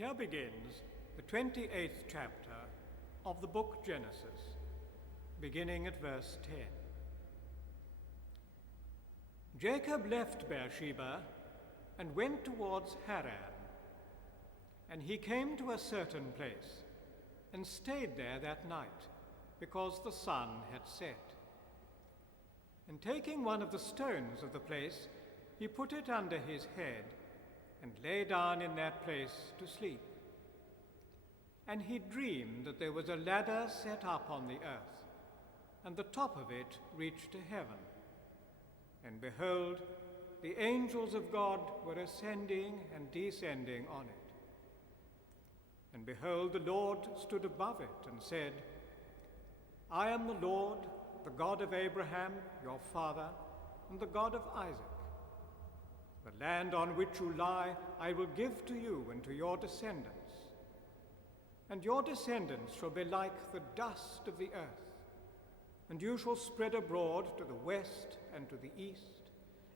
Here begins the 28th chapter of the book Genesis, beginning at verse 10. Jacob left Beersheba and went towards Haran, and he came to a certain place and stayed there that night, because the sun had set. And taking one of the stones of the place, he put it under his head and lay down in that place to sleep. And he dreamed that there was a ladder set up on the earth, and the top of it reached to heaven. And behold, the angels of God were ascending and descending on it. And behold, the Lord stood above it and said, I am the Lord, the God of Abraham, your father, and the God of Isaac. The land on which you lie I will give to you and to your descendants. And your descendants shall be like the dust of the earth, and you shall spread abroad to the west and to the east,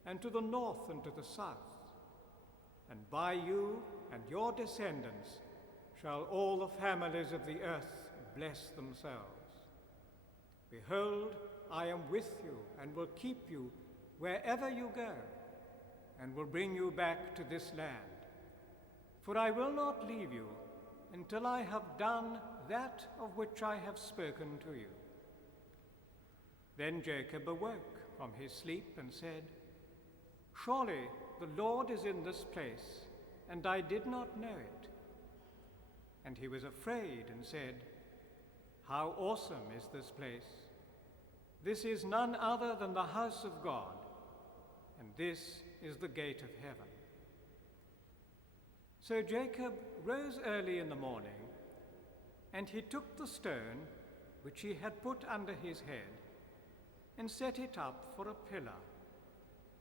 and to the north and to the south. And by you and your descendants shall all the families of the earth bless themselves. Behold, I am with you and will keep you wherever you go, and will bring you back to this land. For I will not leave you until I have done that of which I have spoken to you. Then Jacob awoke from his sleep and said, Surely the Lord is in this place, and I did not know it. And he was afraid and said, How awesome is this place! This is none other than the house of God, and this is the gate of heaven. So Jacob rose early in the morning, and he took the stone which he had put under his head, and set it up for a pillar,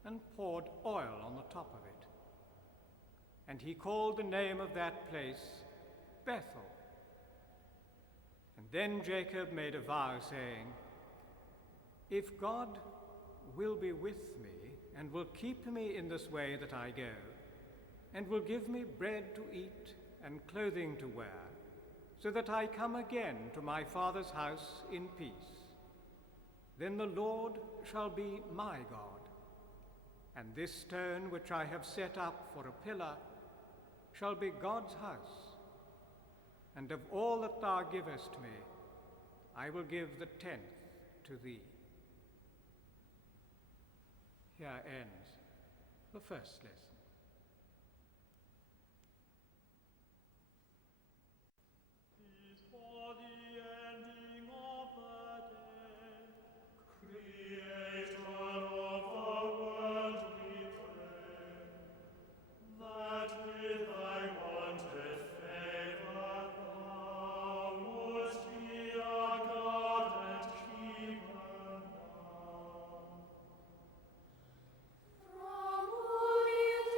and poured oil on the top of it. And he called the name of that place Bethel. And then Jacob made a vow, saying, If God will be with me, and will keep me in this way that I go, and will give me bread to eat and clothing to wear, so that I come again to my father's house in peace, then the Lord shall be my God, and this stone which I have set up for a pillar shall be God's house. And of all that thou givest me, I will give the 10th to thee. Here ends the first lesson. Before the ending of the day, Creator of the world, we pray, that with thy wonted favor thou wouldst be our God and keeper now. From whom is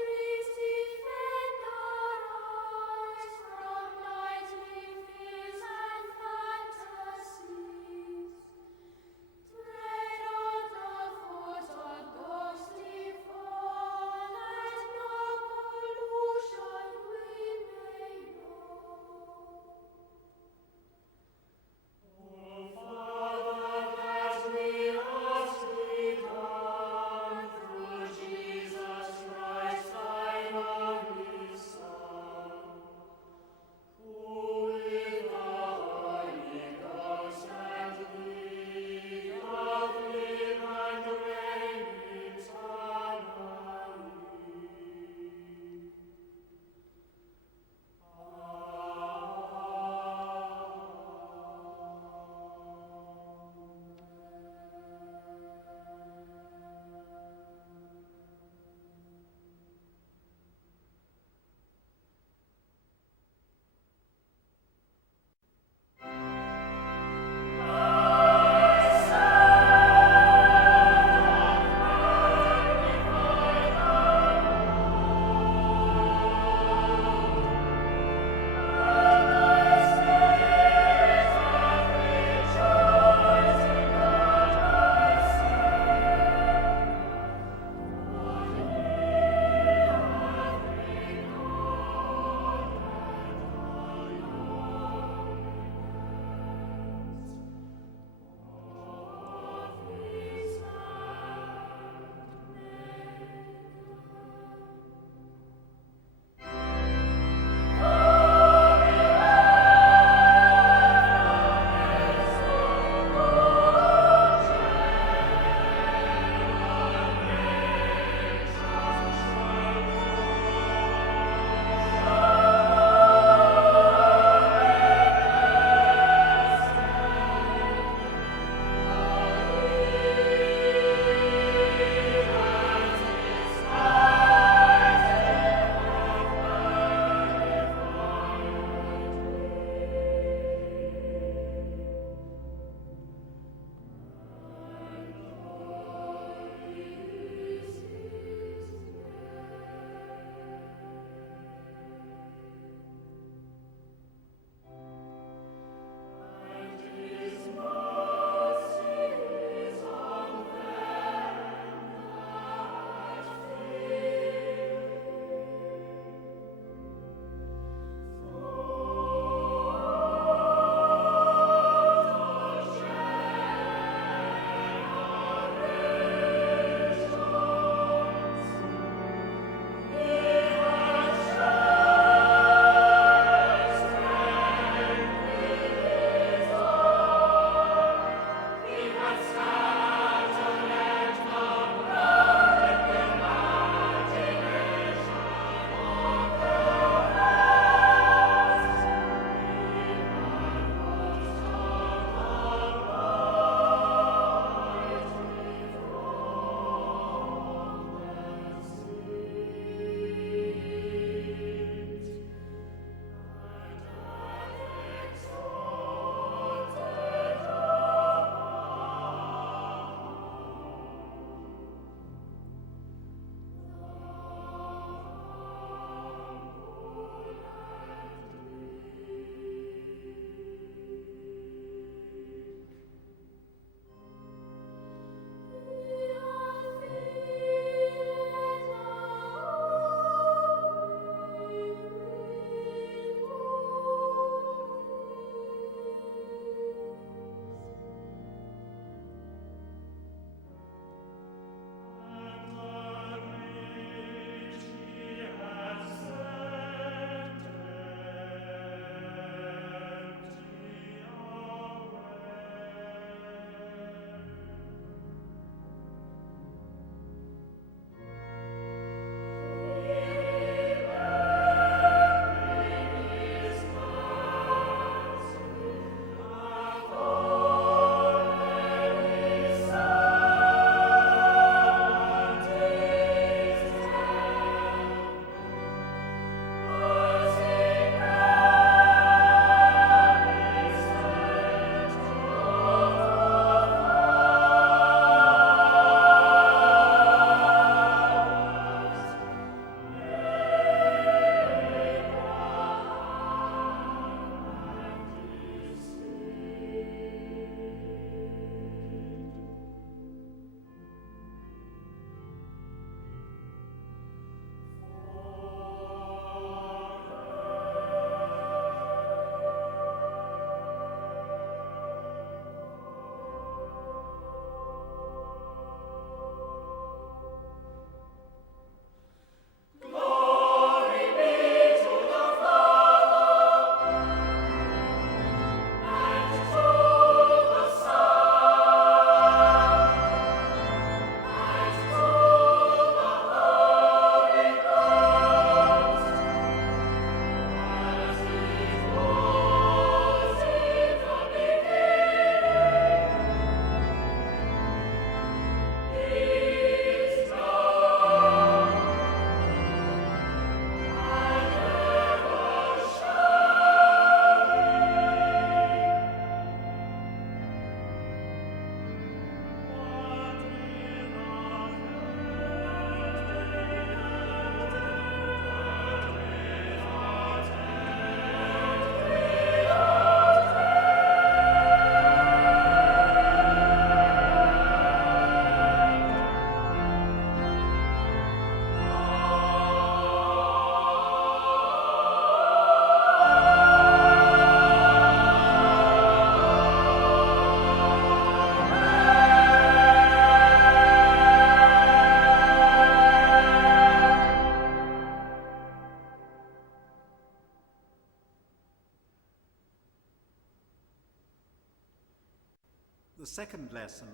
second lesson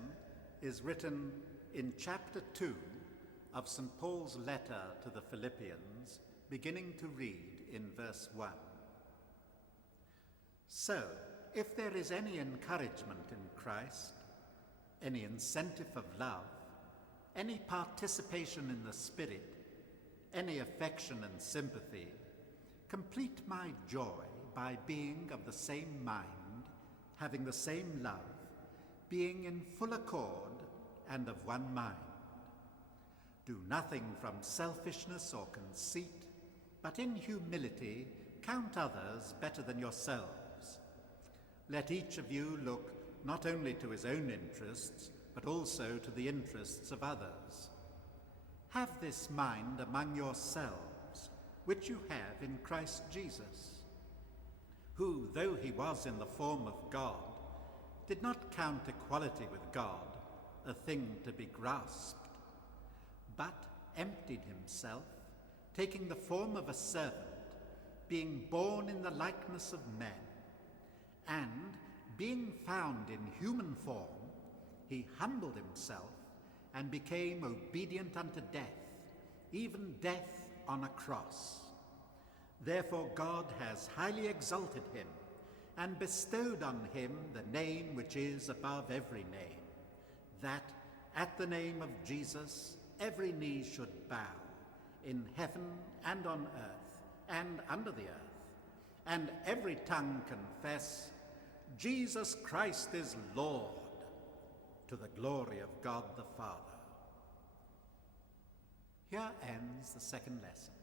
is written in chapter 2 of St. Paul's letter to the Philippians, beginning to read in verse 1. So, if there is any encouragement in Christ, any incentive of love, any participation in the Spirit, any affection and sympathy, complete my joy by being of the same mind, having the same love, being in full accord and of one mind. Do nothing from selfishness or conceit, but in humility count others better than yourselves. Let each of you look not only to his own interests, but also to the interests of others. Have this mind among yourselves, which you have in Christ Jesus, who, though he was in the form of God, did not count equality with God a thing to be grasped, but emptied himself, taking the form of a servant, being born in the likeness of men, and, being found in human form, he humbled himself and became obedient unto death, even death on a cross. Therefore God has highly exalted him and bestowed on him the name which is above every name, that at the name of Jesus every knee should bow, in heaven and on earth and under the earth, and every tongue confess Jesus Christ is Lord, to the glory of God the Father. Here ends the second lesson.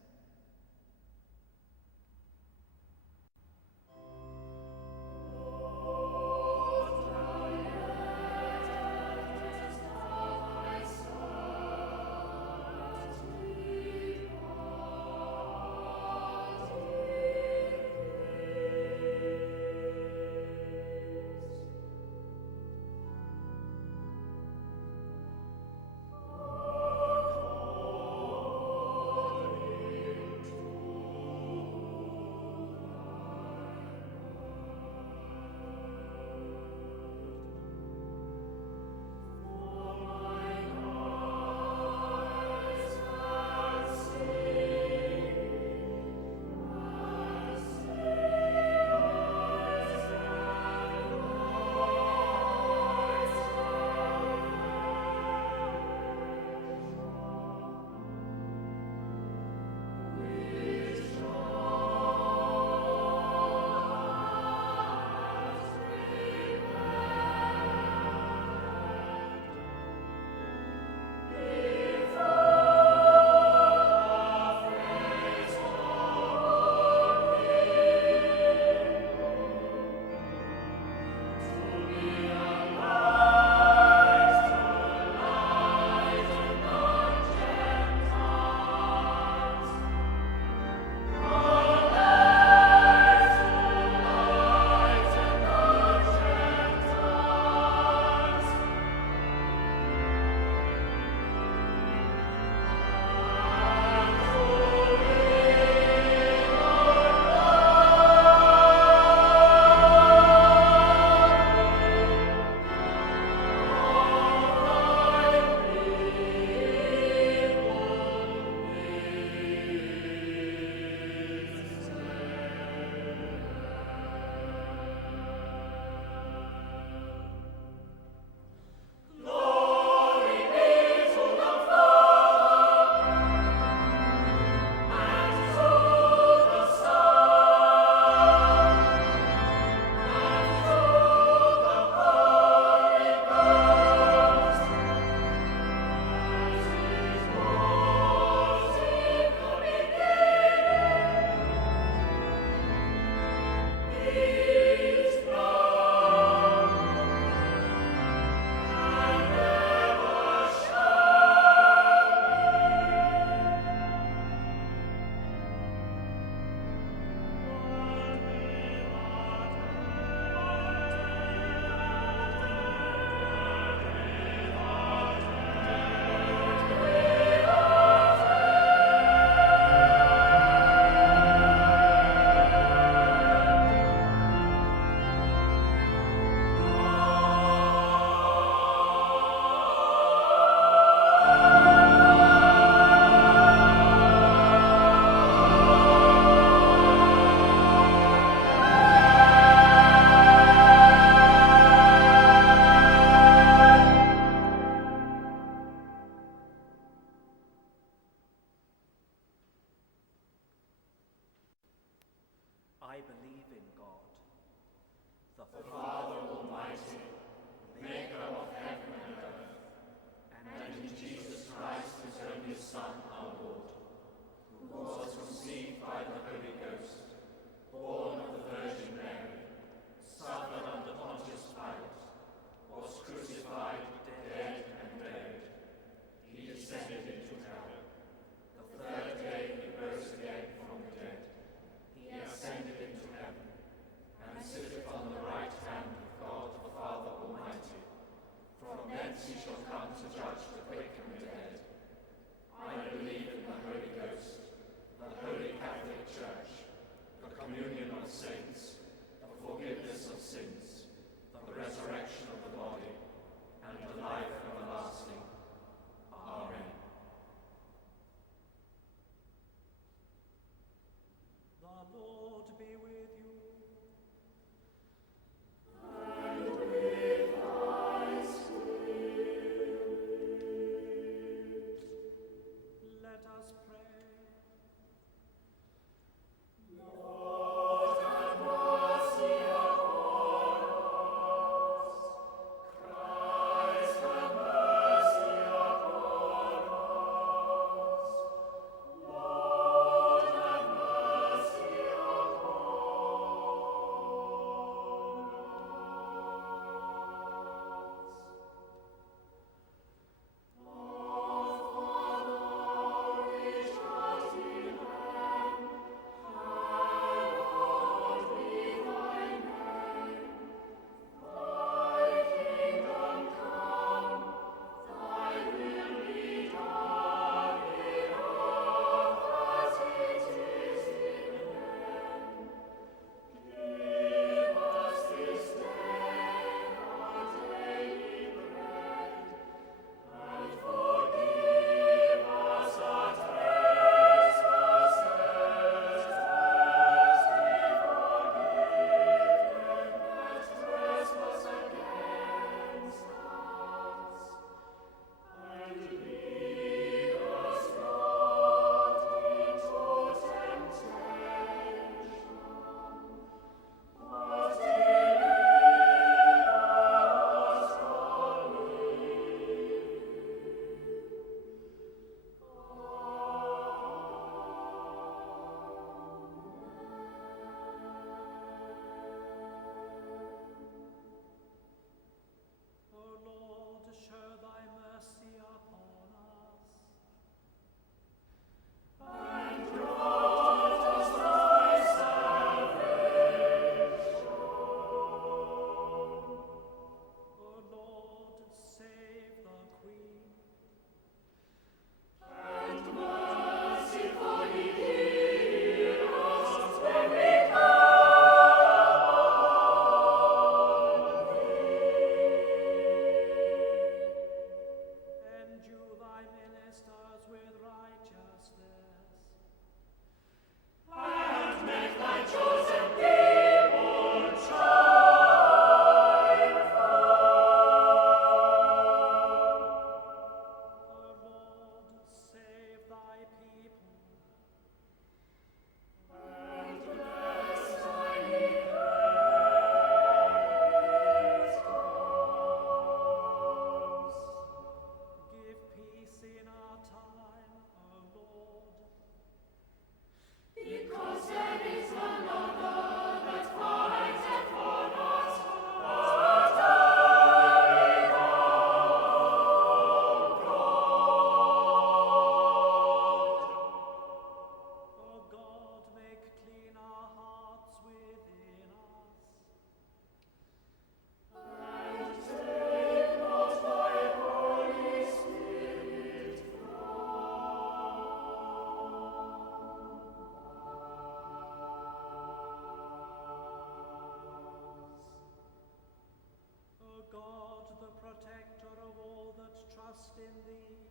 in thee,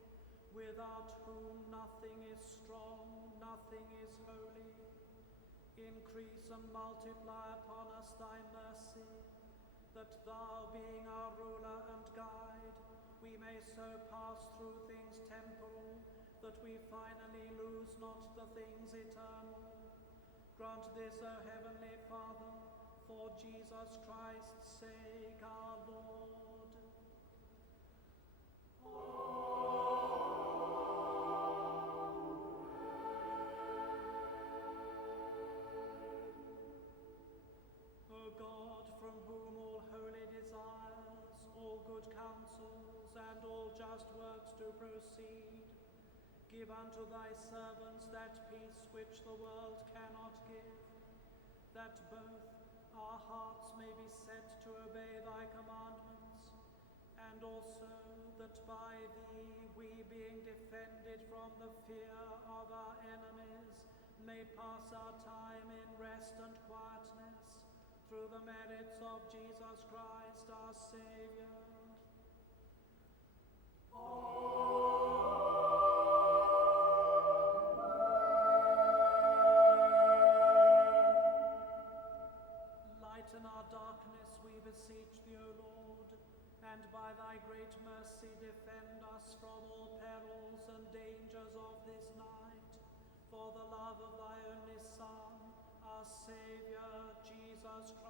without whom nothing is strong, nothing is holy. Increase and multiply upon us thy mercy, that thou, being our ruler and guide, we may so pass through things temporal, that we finally lose not the things eternal. Grant this, O Heavenly Father, for Jesus Christ's sake, our Lord. O God, from whom all holy desires, all good counsels, and all just works do proceed, give unto thy servants that peace which the world cannot give, that both our hearts may be set to obey thy commandments, and also that by thee we, being defended from the fear of our enemies, may pass our time in rest and quietness, through the merits of Jesus Christ our Saviour. Lighten our darkness, we beseech thee, O Lord, and by thy great mercy defend us from all perils and dangers of this night, for the love of thy only Son, our Saviour, Jesus Christ.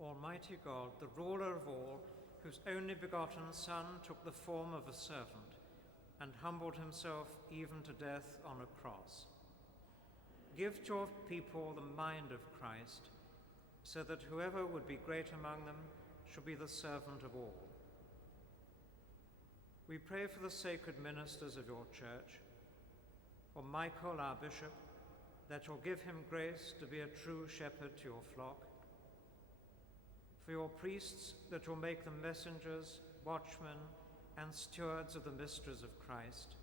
Almighty God, the ruler of all, whose only begotten Son took the form of a servant and humbled himself even to death on a cross, give to your people the mind of Christ, so that whoever would be great among them shall be the servant of all. We pray for the sacred ministers of your church, for Michael, our bishop, that you'll give him grace to be a true shepherd to your flock, for your priests, that you'll make them messengers, watchmen, and stewards of the mysteries of Christ,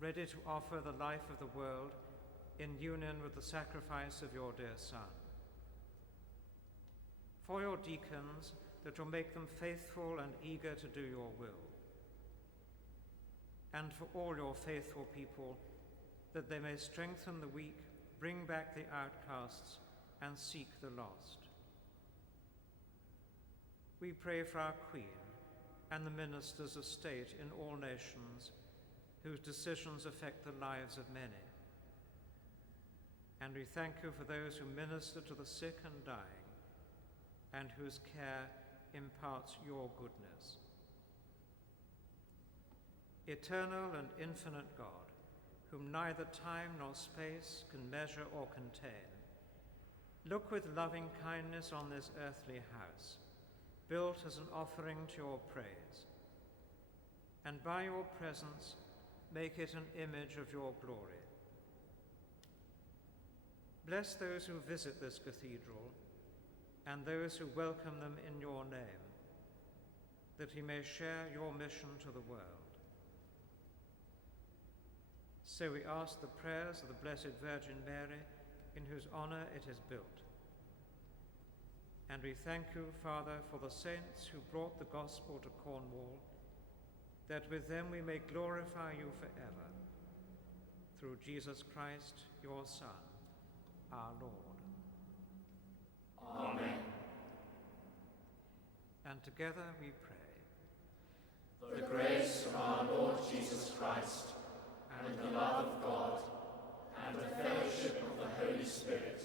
ready to offer the life of the world in union with the sacrifice of your dear Son. For your deacons, that you'll make them faithful and eager to do your will. And for all your faithful people, that they may strengthen the weak, bring back the outcasts, and seek the lost. We pray for our Queen and the ministers of state in all nations, whose decisions affect the lives of many. And we thank you for those who minister to the sick and dying, and whose care imparts your goodness. Eternal and infinite God, whom neither time nor space can measure or contain, look with loving kindness on this earthly house, built as an offering to your praise, and by your presence make it an image of your glory. Bless those who visit this cathedral and those who welcome them in your name, that he may share your mission to the world. So we ask the prayers of the Blessed Virgin Mary, in whose honor it is built. And we thank you, Father, for the saints who brought the gospel to Cornwall, that with them we may glorify you forever. Through Jesus Christ, your Son, our Lord. Amen. And together we pray. The grace of our Lord Jesus Christ, and the love of God, and the fellowship of the Holy Spirit,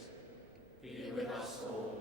be with us all